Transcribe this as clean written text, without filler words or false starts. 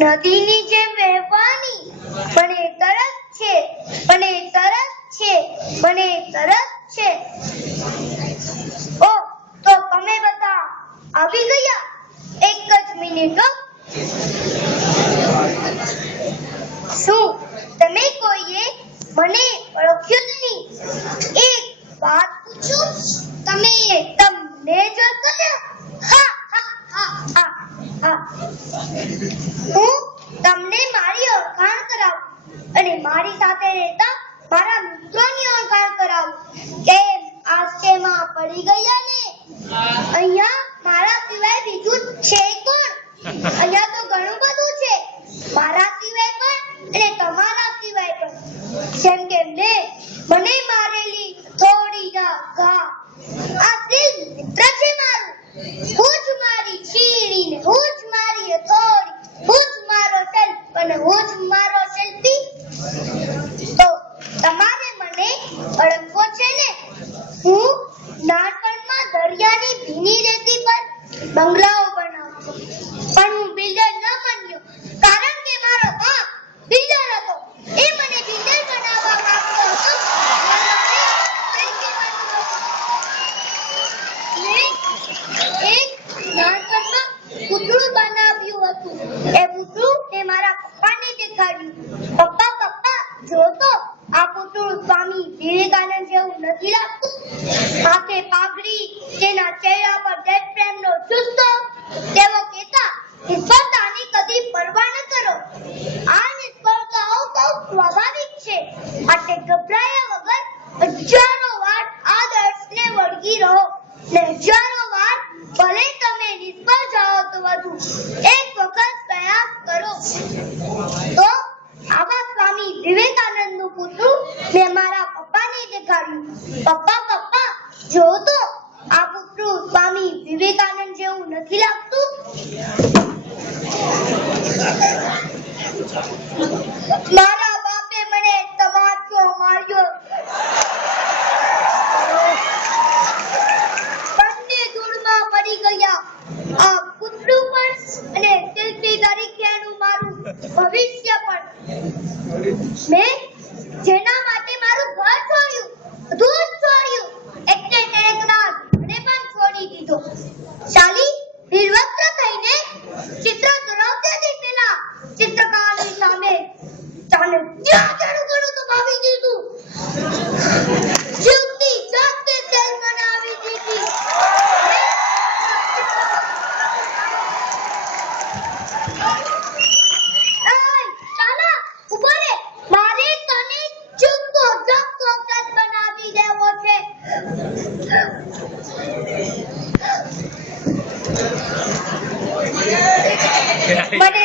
નદીની જેમ વહેવાની મને તરસ છે, મને તરસ છે, મને તરસ છે. ઓ તો તમે બધા આવી ગયા? એક જ મિનિટ. શું તમે કોઈએ મને ઓળખ્યું નહીં? એક વાત પૂછું, તમને જ ઓળખ્યા? હા હા હા હા હા. હું તમને મારી ઓળખાણ કરાવું અને મારી સાથે રહેતા મારા મિત્રોની ઓળખાણ કરાવું. કેમ આશ્ચર્યમાં પડી ગયા ને? અહીંયા મારા સિવાય બીજું છે કોણ? અહીંયા તો ઘણું બધું છે, મારા સિવાય પણ અને તમારા સિવાય પણ. જેમ કે મને મારેલી થોડી ઘા, આ દિલ મિત્ર છે મારું. હું જ મારી ચીડીને, હું જ મારી થોડી, હું જ મારો સેલ્ફ અને હું જ મારો સેલ્ફી. તો તમારે મને ઓળખવો છે ને? હું નાનપણમાં દરિયાની ભીની રેતી પર બંગલાઓ બનાવતો, પણ હું બિલ્ડર ન બન્યો કારણ કે મારો બાપ બિલ્ડર હતો. એ મને બિલ્ડર બનાવવા માંગતો હતો. એક નાનપણમાં પૂતળું બનાવ્યું હતું. એ પૂતળું મેં મારા પપ્પાને દેખાડ્યું. પપ્પા પપ્પા જો તો, આ પૂતળું સ્વામી વિવેકાનંદ જેવું નથી લાગતું? હાથે પાઘડી, તેના ચહેરા પર દેશ પ્રેમનો જુસ્સો. તેઓ કહેતા નિષ્ફળતાની કદી પરવા ન કરો. આ નિષ્ફળતાઓ બહુ સ્વાભાવિક છે, માટે ગભરાયા વગર હજારો વાર આદર્શને વળગી રહો ને હજારો વાર ભલે તમે નિષ્ફળ જાઓ તો વધુ એક વખત પ્રયાસ કરો. તો આવા સ્વામી વિવેકાનંદનું પૂતળું મેં મારા પપ્પાને દેખાડ્યું. પપ્પા પપ્પા જો તો, આ પૂતળું સ્વામી વિવેકાનંદ જેવું નથી લાગતું? મારા બાપે મને તમાચો માર્યો. બંને ધૂળમાં પડી ગયા. આ પૂતળું પણ અને સેલ્ફી તરીકેનું મારું ભવિષ્ય પણ. મેં જેના માટે મારું ઘર છોડ્યું, બધું જ છોડ્યું, એટલે એકવાર મને પણ છોડી દીધો. શાલી નિર્વસ્ત્ર થઈને ચિત્ર દોરાવતી હતી. પેલા ચિત્રકારની સામે ચાલે જ્યાં જાણું ઘણું તો ભાવી દીધું. જીવતી જાતે તેલ બનાવી દીધી. ચાલા ઉભો રે, મારે તને ચૂપતો જગતો બનાવી દેવો છે. મને